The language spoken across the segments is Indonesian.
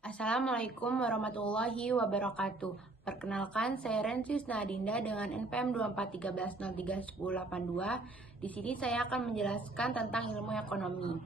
Assalamualaikum warahmatullahi wabarakatuh. Perkenalkan, saya Rensius Nadinda dengan NPM 2413031082. Di sini saya akan menjelaskan tentang ilmu ekonomi.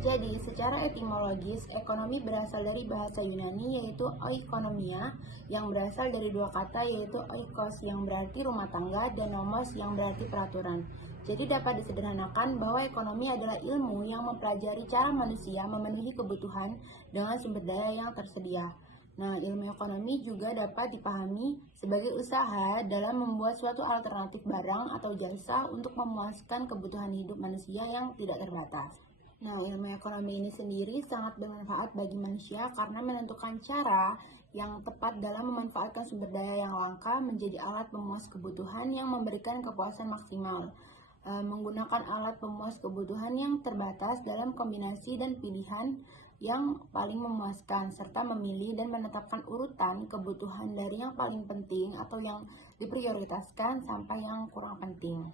Jadi, secara etimologis, ekonomi berasal dari bahasa Yunani yaitu oikonomia, yang berasal dari dua kata yaitu oikos yang berarti rumah tangga dan nomos yang berarti peraturan. Jadi dapat disederhanakan bahwa ekonomi adalah ilmu yang mempelajari cara manusia memenuhi kebutuhan dengan sumber daya yang tersedia. Nah, ilmu ekonomi juga dapat dipahami sebagai usaha dalam membuat suatu alternatif barang atau jasa untuk memuaskan kebutuhan hidup manusia yang tidak terbatas. Nah, ilmu ekonomi ini sendiri sangat bermanfaat bagi manusia karena menentukan cara yang tepat dalam memanfaatkan sumber daya yang langka menjadi alat pemuas kebutuhan yang memberikan kepuasan maksimal. Menggunakan alat pemuas kebutuhan yang terbatas dalam kombinasi dan pilihan yang paling memuaskan, serta memilih dan menetapkan urutan kebutuhan dari yang paling penting atau yang diprioritaskan sampai yang kurang penting.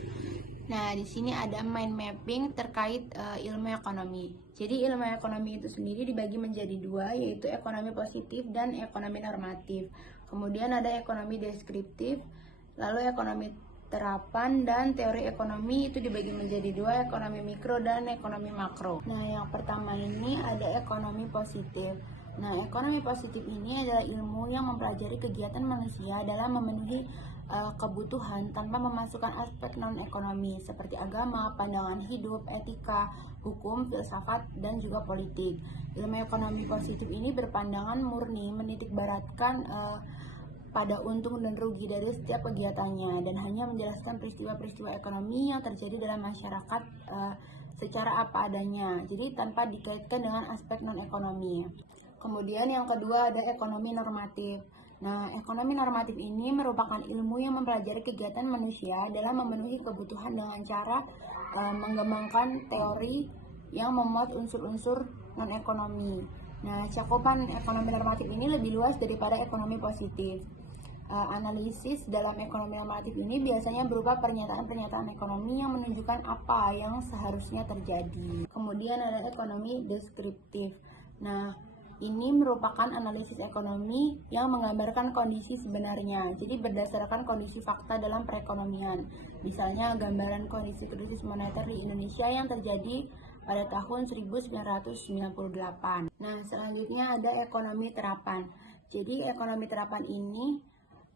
Nah, di sini ada mind mapping terkait ilmu ekonomi. Jadi ilmu ekonomi itu sendiri dibagi menjadi dua, yaitu ekonomi positif dan ekonomi normatif. Kemudian ada ekonomi deskriptif, lalu ekonomi terapan, dan teori ekonomi itu dibagi menjadi dua, ekonomi mikro dan ekonomi makro. Nah, yang pertama ini ada ekonomi positif. Nah, ekonomi positif ini adalah ilmu yang mempelajari kegiatan manusia dalam memenuhi kebutuhan tanpa memasukkan aspek non-ekonomi seperti agama, pandangan hidup, etika, hukum, filsafat, dan juga politik. Ilmu ekonomi positif ini berpandangan murni menitikberatkan pada untung dan rugi dari setiap kegiatannya dan hanya menjelaskan peristiwa-peristiwa ekonomi yang terjadi dalam masyarakat secara apa adanya, jadi tanpa dikaitkan dengan aspek non-ekonomi. Kemudian yang kedua ada ekonomi normatif. Nah, ekonomi normatif ini merupakan ilmu yang mempelajari kegiatan manusia dalam memenuhi kebutuhan dengan cara mengembangkan teori yang memuat unsur-unsur non-ekonomi. Nah, cakupan ekonomi normatif ini lebih luas daripada ekonomi positif. Analisis dalam ekonomi normatif ini biasanya berupa pernyataan-pernyataan ekonomi yang menunjukkan apa yang seharusnya terjadi. Kemudian ada ekonomi deskriptif. Nah, ini merupakan analisis ekonomi yang menggambarkan kondisi sebenarnya. Jadi berdasarkan kondisi fakta dalam perekonomian. Misalnya gambaran kondisi krisis moneter di Indonesia yang terjadi pada tahun 1998. Nah, selanjutnya ada ekonomi terapan. Jadi ekonomi terapan ini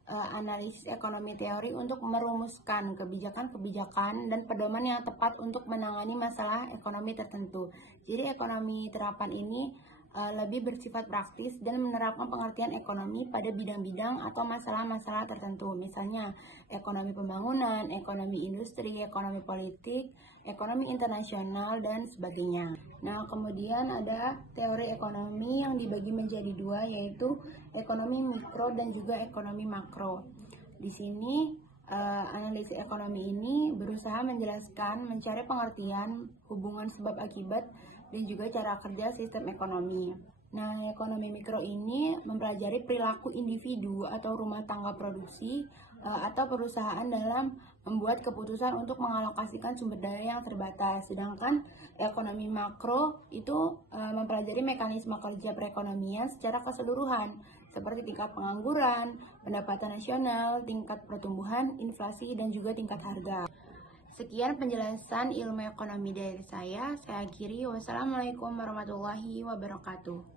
analisis ekonomi teori untuk merumuskan kebijakan-kebijakan dan pedoman yang tepat untuk menangani masalah ekonomi tertentu. Jadi ekonomi terapan ini lebih bersifat praktis dan menerapkan pengertian ekonomi pada bidang-bidang atau masalah-masalah tertentu, misalnya ekonomi pembangunan, ekonomi industri, ekonomi politik, ekonomi internasional, dan sebagainya. Nah, kemudian ada teori ekonomi yang dibagi menjadi dua, yaitu ekonomi mikro dan juga ekonomi makro. Di sini analisis ekonomi ini berusaha menjelaskan, mencari pengertian, hubungan sebab akibat, dan juga cara kerja sistem ekonomi. Nah, ekonomi mikro ini mempelajari perilaku individu atau rumah tangga produksi atau perusahaan dalam membuat keputusan untuk mengalokasikan sumber daya yang terbatas. Sedangkan ekonomi makro itu mempelajari mekanisme kerja perekonomian secara keseluruhan, seperti tingkat pengangguran, pendapatan nasional, tingkat pertumbuhan, inflasi, dan juga tingkat harga. Sekian penjelasan ilmu ekonomi dari saya akhiri. Wassalamualaikum warahmatullahi wabarakatuh.